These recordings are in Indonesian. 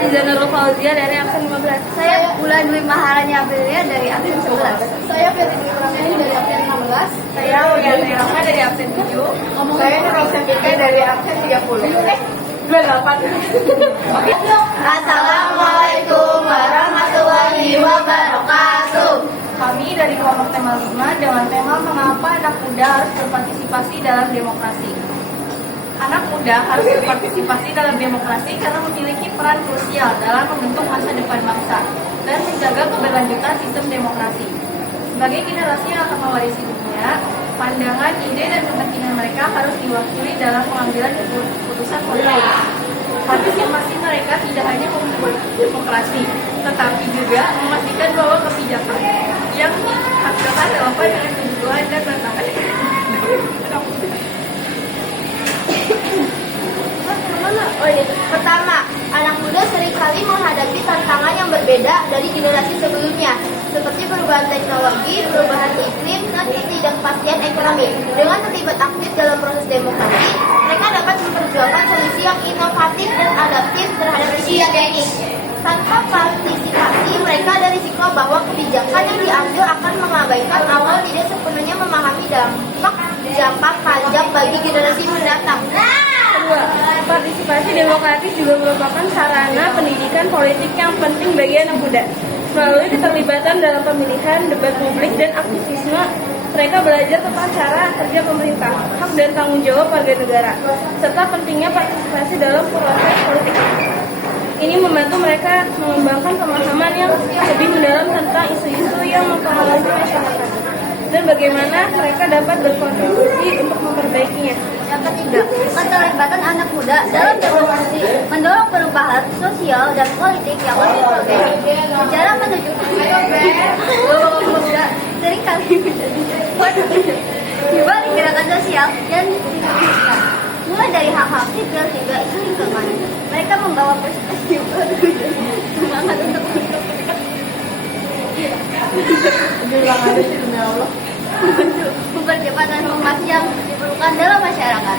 Khadijah Nurul Fauzia dari absen 15. Saya Bulan Dwi Maharani Aprilia dari absen 11. Saya Fitri Dwi Pramani dari absen 16. Saya Wiyanti Rahma dari absen 7. Saya Nurul Safika dari absen 30. 28. Assalamualaikum warahmatullahi wabarakatuh. Kami dari kelompok tema 5 dengan tema mengapa anak muda harus berpartisipasi dalam demokrasi. Anak muda harus berpartisipasi dalam demokrasi karena memiliki peran krusial dalam membentuk masa depan bangsa dan menjaga keberlanjutan sistem demokrasi. Sebagai generasi yang akan mewarisi dunia, pandangan, ide, dan kepentingan mereka harus diwakili dalam pengambilan keputusan politik. Partisipasi mereka tidak hanya membuat demokrasi, tetapi juga memastikan bahwa kebijakan yang dihasilkan relevan dengan kebutuhan dan tantangan Pertama, anak muda seringkali menghadapi tantangan yang berbeda dari generasi sebelumnya, seperti perubahan teknologi, perubahan iklim, dan ketidakpastian ekonomi. Dengan terlibat aktif dalam proses demokrasi, mereka dapat memperjuangkan solusi yang inovatif dan adaptif terhadap isu yang teknis. Tanpa partisipasi, mereka ada risiko bahwa kebijakan yang diambil akan mengabaikan awal tidak sepenuhnya memahami dampak jangka panjang bagi generasi mendatang. Kedua, partisipasi demokratis juga merupakan sarana pendidikan politik yang penting bagi anak muda. Melalui keterlibatan dalam pemilihan, debat publik, dan aktivisme, mereka belajar tentang cara kerja pemerintah, hak dan tanggung jawab warga negara, serta pentingnya partisipasi dalam proses politik. Ini membantu mereka mengembangkan pemahaman yang lebih mendalam tentang isu-isu yang mempengaruhi masyarakat dan bagaimana mereka dapat berkontribusi untuk memperbaikinya. Yang ketiga, keterlibatan anak muda dalam demokrasi mendorong perubahan sosial dan politik yang lebih progresif. Cara menuju bahwa pemuda seringkali menjadi di balik gerakan sosial yang dibutuhkan, mulai dari hal-hal sipil hingga isu lingkungan. Mereka membawa perspektif semangat untuk mempercepat transformasi yang diperlukan dalam masyarakat.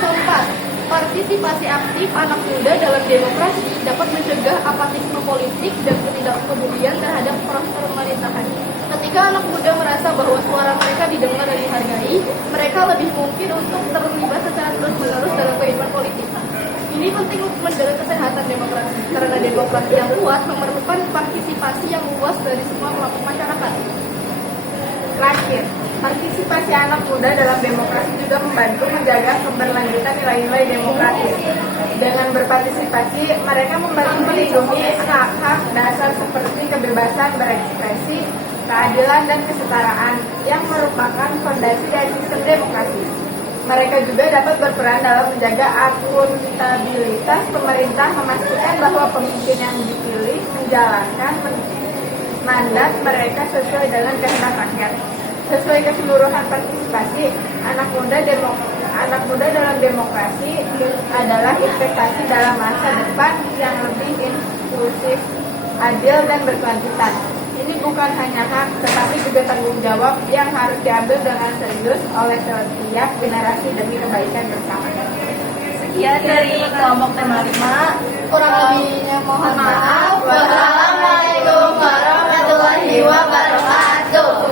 Keempat, partisipasi aktif anak muda dalam demokrasi dapat mencegah apatisme politik dan ketidakpedulian terhadap proses pemerintahan. Ketika anak muda merasa bahwa suara mereka didengar dan dihargai, mereka lebih mungkin untuk terlibat secara terus-menerus dalam kehidupan politik. Ini penting untuk menjaga kesehatan demokrasi, karena demokrasi yang kuat memerlukan partisipasi yang luas dari semua kelompok masyarakat. Terakhir, partisipasi anak muda dalam demokrasi juga membantu menjaga keberlanjutan nilai-nilai demokratis. Dengan berpartisipasi, mereka membantu melindungi hak-hak dasar seperti kebebasan berekspresi, keadilan, dan kesetaraan yang merupakan fondasi dari sistem demokrasi. Mereka juga dapat berperan dalam menjaga akuntabilitas pemerintah, memastikan bahwa pemimpin yang dipilih menjalankan mandat mereka sesuai dengan kehendak rakyat. Sesuai keseluruhan partisipasi, anak muda dalam demokrasi adalah investasi dalam masa depan yang lebih inklusif, adil, dan berkelanjutan. Ini bukan hanya hak, tetapi juga tanggung jawab yang harus diambil dengan serius oleh setiap generasi demi kebaikan bersama. Sekian dari kelompok tema 5. Kurang lebihnya mohon maaf. Wassalamualaikum warahmatullahi wabarakatuh.